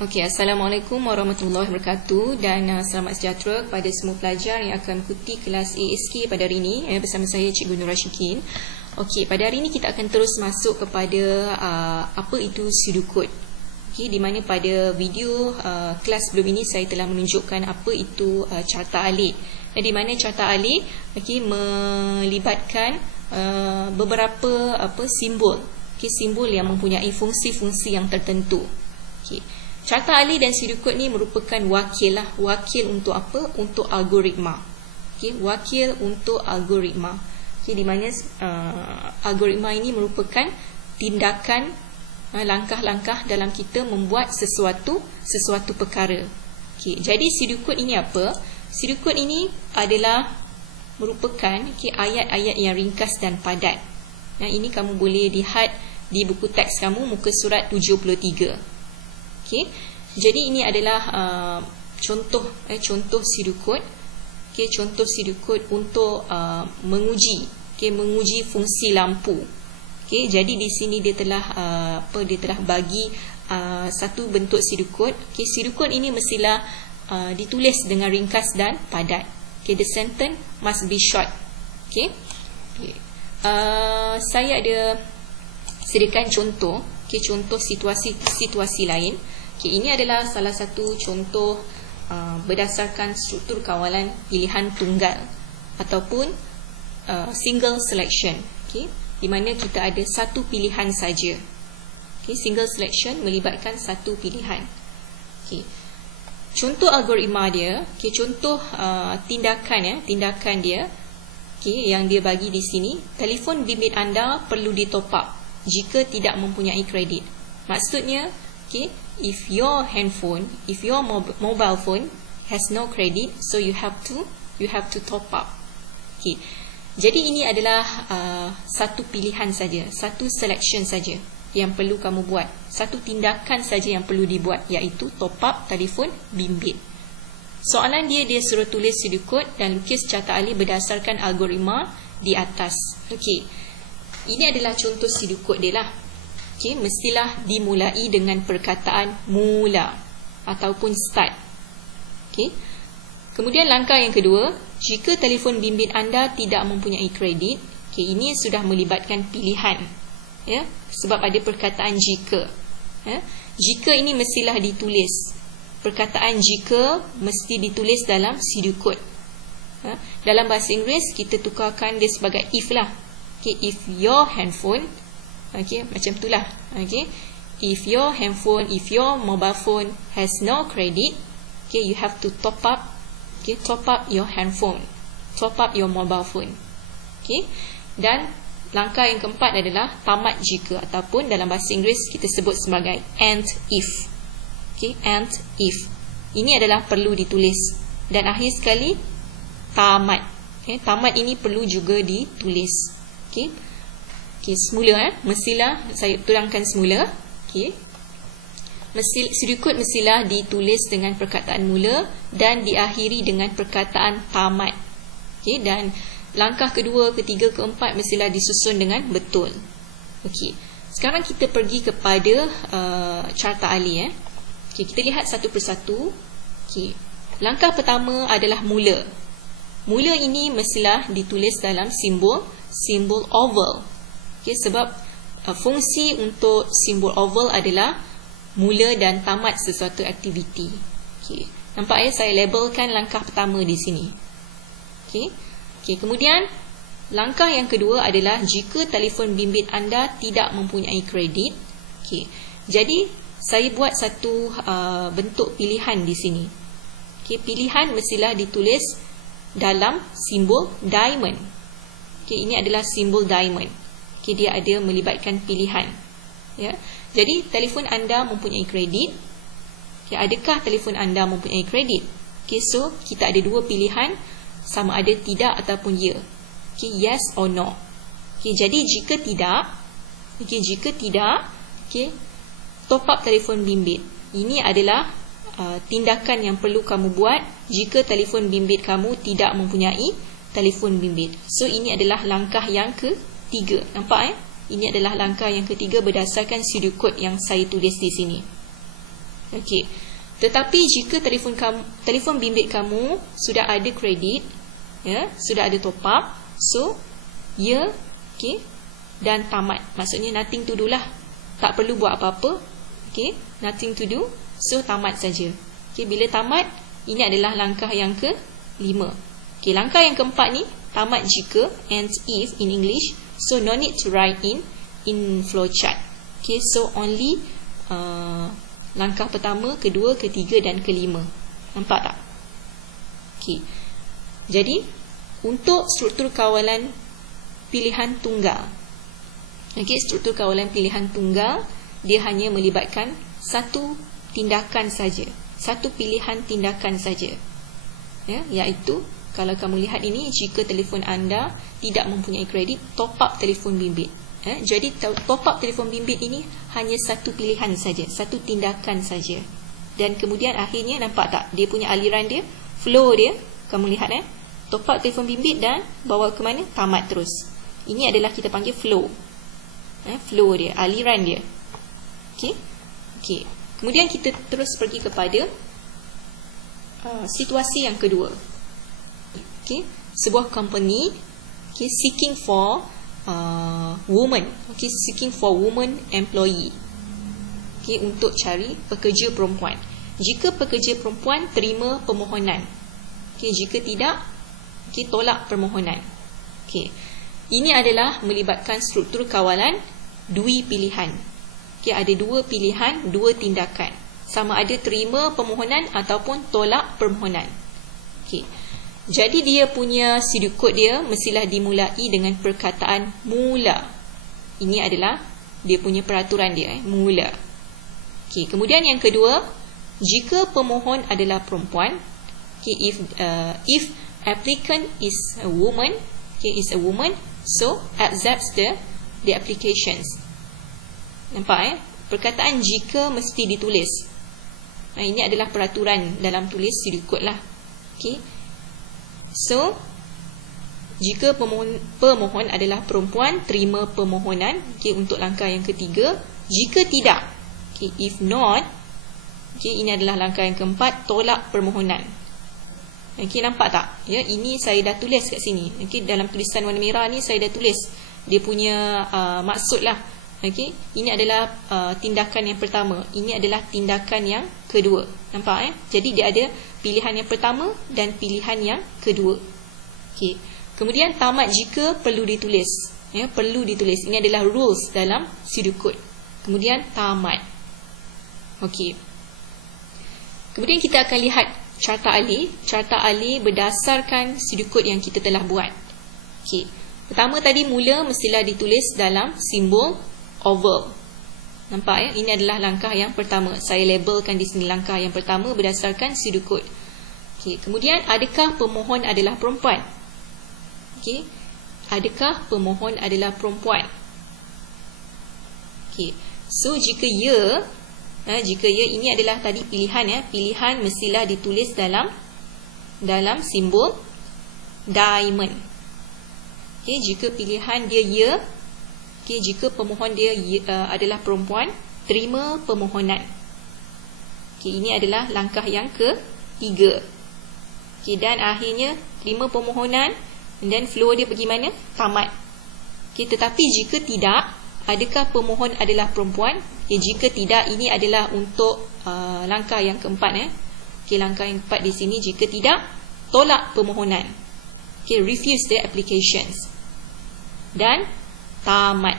Okey, Assalamualaikum warahmatullahi wabarakatuh dan selamat sejahtera kepada semua pelajar yang akan mengikuti kelas ASK pada hari ini bersama saya Cikgu Nur Rashikin. Okey, pada hari ini kita akan terus masuk kepada apa itu pseudocode. Okey, di mana pada video kelas sebelum ini saya telah menunjukkan apa itu carta alik. Dan di mana carta alik melibatkan beberapa simbol. Okey, simbol yang mempunyai fungsi-fungsi yang tertentu. Okey. Carta alik dan pseudocode ni merupakan wakil untuk apa? Untuk algoritma. Okey, wakil untuk algoritma. Okey, di mana algoritma ini merupakan tindakan langkah-langkah dalam kita membuat sesuatu perkara. Okey, jadi pseudocode ini apa? Pseudocode ini adalah merupakan ayat-ayat yang ringkas dan padat. Ini kamu boleh lihat di buku teks kamu muka surat 73. Okay. Jadi ini adalah contoh pseudocode. Okay, contoh pseudocode untuk menguji fungsi lampu. Okay, jadi di sini dia telah bagi satu bentuk pseudocode. Okay, pseudocode ini mestilah ditulis dengan ringkas dan padat. Okay, the sentence must be short. Okay. Saya ada sediakan contoh. Okay, contoh situasi lain. Okay, ini adalah salah satu contoh berdasarkan struktur kawalan pilihan tunggal ataupun single selection. Okay, di mana kita ada satu pilihan saja. Okay, single selection melibatkan satu pilihan. Okay, contoh algoritma dia. Okay, contoh tindakan dia. Okay, yang dia bagi di sini, telefon bimbit anda perlu ditop up jika tidak mempunyai kredit. Maksudnya, okay, if your mobile phone has no credit, so you have to top up. Okay. Jadi ini adalah satu pilihan saja, satu selection saja yang perlu kamu buat. Satu tindakan saja yang perlu dibuat, iaitu top up telefon bimbit. Soalan dia suruh tulis pseudocode dan lukis carta alik berdasarkan algoritma di atas. Okey. Ini adalah contoh pseudocode dia lah. Okay, mestilah dimulai dengan perkataan mula ataupun start. Okay. Kemudian langkah yang kedua, jika telefon bimbit anda tidak mempunyai kredit, okay, ini sudah melibatkan pilihan. Ya, sebab ada perkataan jika. Ya, jika ini mestilah ditulis. Perkataan jika mesti ditulis dalam pseudocode. Ya, dalam bahasa Inggeris kita tukarkan dia sebagai if lah. Okay, if your handphone, okay, macam itulah. Okay, if your mobile phone has no credit, okay, you have to top up. Okay, top up your handphone, top up your mobile phone. Okay, dan langkah yang keempat adalah tamat jika ataupun dalam bahasa Inggeris kita sebut sebagai and if. Okay, and if. Ini adalah perlu ditulis. Dan akhir sekali tamat. Okay, tamat ini perlu juga ditulis. Okay. Okay, semula mestilah saya turangkan semula. Okay. Pseudocode mestilah ditulis dengan perkataan mula dan diakhiri dengan perkataan tamat. Okay, dan langkah kedua, ketiga, keempat mestilah disusun dengan betul. Okay. Sekarang kita pergi kepada carta alik. Okay, kita lihat satu persatu. Okay. Langkah pertama adalah mula. Mula ini mestilah ditulis dalam simbol oval. Okay, sebab fungsi untuk simbol oval adalah mula dan tamat sesuatu aktiviti. Okay. Nampak ya, saya labelkan langkah pertama di sini. Okay. Okay, kemudian langkah yang kedua adalah jika telefon bimbit anda tidak mempunyai kredit. Okay. Jadi saya buat satu bentuk pilihan di sini. Okay, pilihan mestilah ditulis dalam simbol diamond. Okay, ini adalah simbol diamond. Okay, dia ada melibatkan pilihan. Ya. Jadi, telefon anda mempunyai kredit. Okay, adakah telefon anda mempunyai kredit? Okay, so, kita ada dua pilihan. Sama ada tidak ataupun ya. Okay, yes or no. Okay, jadi, jika tidak, okay, top up telefon bimbit. Ini adalah tindakan yang perlu kamu buat jika telefon bimbit kamu tidak mempunyai telefon bimbit. So, ini adalah langkah yang ketiga. Nampak ya? Ini adalah langkah yang ketiga berdasarkan pseudocode yang saya tulis di sini. Okey. Tetapi jika telefon bimbit kamu sudah ada kredit, ya, sudah ada top up, so okey, dan tamat. Maksudnya nothing to do lah. Tak perlu buat apa-apa. Okey, nothing to do, so tamat saja. Okey, bila tamat, ini adalah langkah yang ke-5. Okey, langkah yang keempat ni tamat jika, ends if in English. So no need to write in flowchart. Okay, so only langkah pertama, kedua, ketiga dan kelima. Nampak tak? Okay. Jadi untuk struktur kawalan pilihan tunggal, okay, struktur kawalan pilihan tunggal dia hanya melibatkan satu tindakan saja, satu pilihan tindakan saja, ya, iaitu kalau kamu lihat ini, jika telefon anda tidak mempunyai kredit, top up telefon bimbit. Jadi top up telefon bimbit ini hanya satu pilihan saja, satu tindakan saja. Dan kemudian akhirnya nampak tak dia punya aliran dia, flow dia, kamu lihat top up telefon bimbit dan bawa ke mana? Tamat terus. Ini adalah kita panggil flow. Flow dia, aliran dia. Okey. Okey. Kemudian kita terus pergi kepada situasi yang kedua. Okay, sebuah company, okay, seeking for woman, okay, seeking for woman employee, okay, untuk cari pekerja perempuan. Jika pekerja perempuan terima permohonan, okay, jika tidak, okay, tolak permohonan. Okay, ini adalah melibatkan struktur kawalan dui pilihan. Okay, ada dua pilihan, dua tindakan, sama ada terima permohonan ataupun tolak permohonan. Okay. Jadi dia punya siduk kod dia mestilah dimulai dengan perkataan mula. Ini adalah dia punya peraturan dia, mula. Okey, kemudian yang kedua, jika pemohon adalah perempuan, okay, if applicant is a woman, okay, is a woman, so accepts the applications. Nampak perkataan jika mesti ditulis. Ini adalah peraturan dalam tulis siduk kod lah. Okey. So, jika pemohon adalah perempuan, terima permohonan, okay, untuk langkah yang ketiga. Jika tidak, okay, if not, okay, ini adalah langkah yang keempat, tolak permohonan. Okay, nampak tak? Ya, ini saya dah tulis kat sini. Okay, dalam tulisan warna merah ni saya dah tulis dia punya maksud lah. Okay, ini adalah tindakan yang pertama. Ini adalah tindakan yang kedua. Nampak Jadi dia ada pilihan yang pertama dan pilihan yang kedua. Okay. Kemudian tamat jika perlu ditulis. Ya, perlu ditulis. Ini adalah rules dalam siduk kod. Kemudian tamat. Okey. Kemudian kita akan lihat carta alih. Carta alih berdasarkan siduk kod yang kita telah buat. Okey. Pertama tadi mula mestilah ditulis dalam simbol oval. Nampak Ini adalah langkah yang pertama. Saya labelkan di sini langkah yang pertama berdasarkan siduk kod. Okey, kemudian adakah pemohon adalah perempuan? Okey. Adakah pemohon adalah perempuan? Okey. So jika ya, ini adalah tadi pilihan Pilihan mestilah ditulis dalam simbol diamond. Okey, jika pilihan dia ya, okay, jika pemohon dia adalah perempuan, terima permohonan. Okay, ini adalah langkah yang ketiga. Okay, dan akhirnya terima permohonan, dan flow dia pergi mana? Tamat. Okay, tetapi jika tidak, adakah pemohon adalah perempuan? Okay, jika tidak, ini adalah untuk langkah yang keempat. Okay, langkah yang keempat di sini, jika tidak, tolak permohonan. Okay, refuse the applications. Dan tamat.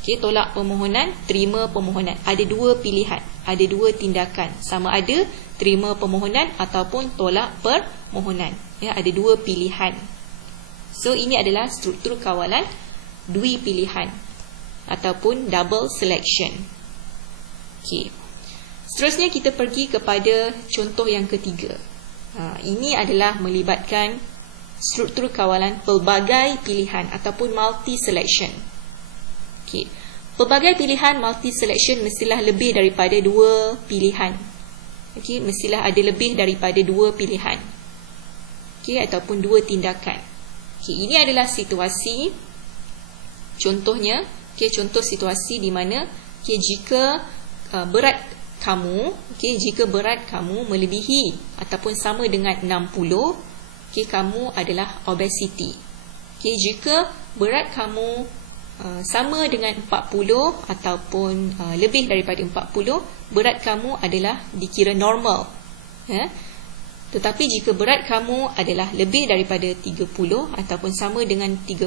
Okay, tolak permohonan, terima permohonan. Ada dua pilihan, ada dua tindakan. Sama ada terima permohonan ataupun tolak permohonan. Ya, ada dua pilihan. So, ini adalah struktur kawalan dui pilihan ataupun double selection. Okay. Seterusnya kita pergi kepada contoh yang ketiga. Ini adalah melibatkan struktur kawalan pelbagai pilihan ataupun multi selection. Okay. Pelbagai pilihan multi selection mestilah lebih daripada dua pilihan. Okay. Mestilah ada lebih daripada dua pilihan. Okay. Ataupun dua tindakan. Okay. Ini adalah situasi. Contohnya, okay, contoh situasi di mana jika berat kamu, okey, jika berat kamu melebihi ataupun sama dengan 60, okey, kamu adalah obesity. Okey, jika berat kamu sama dengan 40 ataupun lebih daripada 40, berat kamu adalah dikira normal. Tetapi jika berat kamu adalah lebih daripada 30 ataupun sama dengan 30,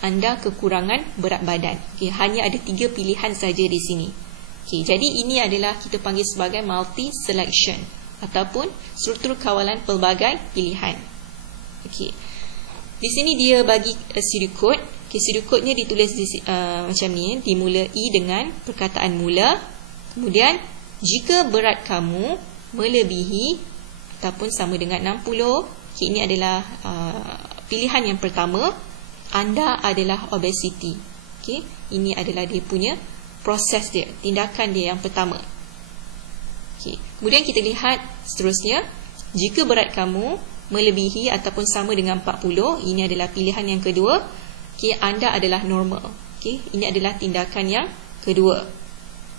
anda kekurangan berat badan. Okey, hanya ada 3 pilihan saja di sini. Okey, jadi ini adalah kita panggil sebagai multi selection ataupun struktur kawalan pelbagai pilihan. Okey. Di sini dia bagi siri kod. Okey, siri kodnya ditulis macam ni, dimulai dengan perkataan mula. Kemudian jika berat kamu melebihi ataupun sama dengan 60, okey, ini adalah pilihan yang pertama, anda adalah obesity. Okey, ini adalah dia punya proses dia, tindakan dia yang pertama. Okay. Kemudian kita lihat seterusnya, jika berat kamu melebihi ataupun sama dengan 40, ini adalah pilihan yang kedua. Okay, anda adalah normal. Okay, ini adalah tindakan yang kedua.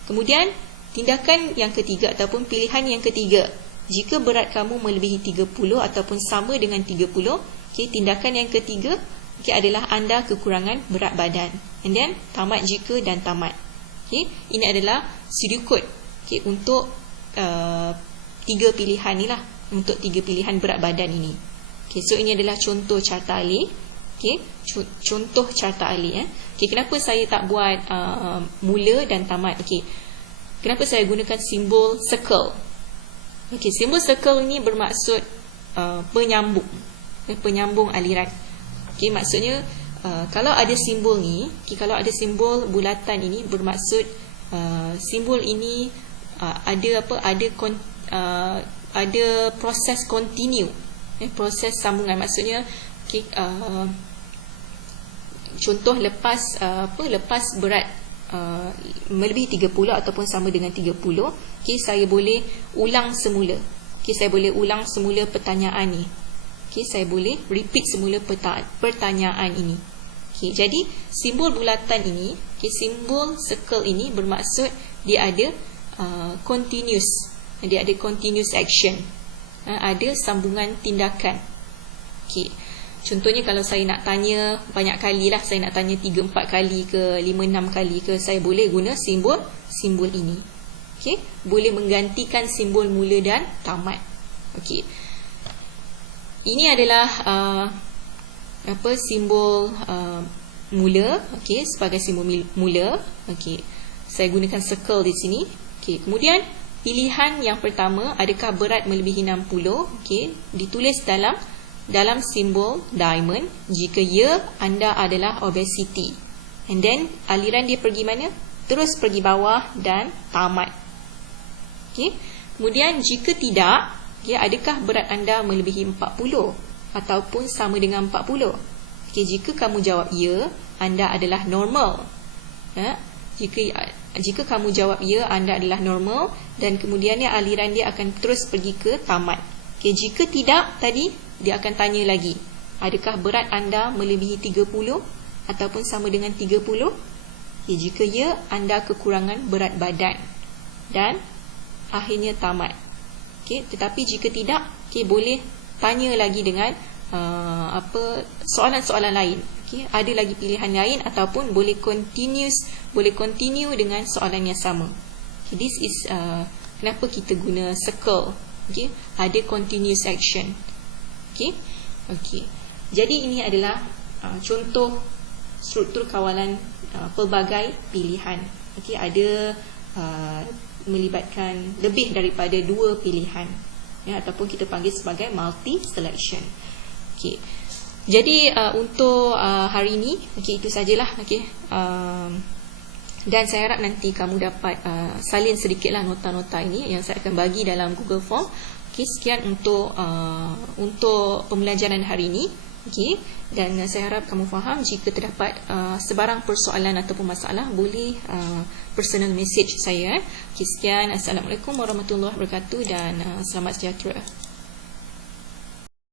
Kemudian tindakan yang ketiga ataupun pilihan yang ketiga, jika berat kamu melebihi 30 ataupun sama dengan 30, okay, tindakan yang ketiga, okay, adalah anda kekurangan berat badan. And then tamat jika dan tamat. Okay, ini adalah siri kod, okay, untuk 3 pilihan ni lah, untuk 3 pilihan berat badan ini. Okay, so ini adalah contoh carta alih. Okay, contoh carta alih. Okay, kenapa saya tak buat mula dan tamat? Okay, kenapa saya gunakan simbol circle? Okay, simbol circle ni bermaksud penyambung, penyambung aliran. Okay, maksudnya kalau ada simbol ni, kalau ada simbol bulatan ini, bermaksud simbol ini ada apa? Ada proses continue, proses sambungan. Maksudnya, contoh lepas lepas berat melebihi 30 ataupun sama dengan 30, saya boleh ulang semula. Saya boleh ulang semula pertanyaan ni. Saya boleh repeat semula pertanyaan ini. Jadi simbol bulatan ini, simbol circle ini bermaksud dia ada continuous, dia ada continuous action, ada sambungan tindakan. Contohnya kalau saya nak tanya banyak kali lah, saya nak tanya 3-4 kali ke 5-6 kali ke, saya boleh guna simbol ini. Boleh menggantikan simbol mula dan tamat. Ini adalah simbol mula, sebagai simbol mula. Saya gunakan circle di sini. Kemudian pilihan yang pertama, adakah berat melebihi 60? Ditulis dalam simbol diamond. Jika ya, anda adalah obesity. And then aliran dia pergi mana? Terus pergi bawah dan tamat. Kemudian jika tidak, adakah berat anda melebihi 40 ataupun sama dengan 40? Jika kamu jawab ya, anda adalah normal. Jika kamu jawab ya, anda adalah normal, dan kemudiannya aliran dia akan terus pergi ke tamat. Jika tidak, tadi dia akan tanya lagi, adakah berat anda melebihi 30 ataupun sama dengan 30? Jika ya, anda kekurangan berat badan, dan akhirnya tamat. Tetapi jika tidak, boleh tanya lagi dengan soalan-soalan lain. Ada lagi pilihan lain, ataupun boleh continue dengan soalan yang sama. This is kenapa kita guna circle. Ada continuous action. Jadi ini adalah contoh struktur kawalan pelbagai pilihan. Ada melibatkan lebih daripada 2 pilihan, ataupun kita panggil sebagai multi selection. Jadi untuk hari ini, itu sajalah. Dan saya harap nanti kamu dapat salin sedikitlah nota-nota ini yang saya akan bagi dalam Google Form. Sekian untuk pembelajaran hari ini. Dan saya harap kamu faham. Jika terdapat sebarang persoalan ataupun masalah, boleh personal message saya. Sekian, Assalamualaikum warahmatullahi wabarakatuh, dan selamat sejahtera.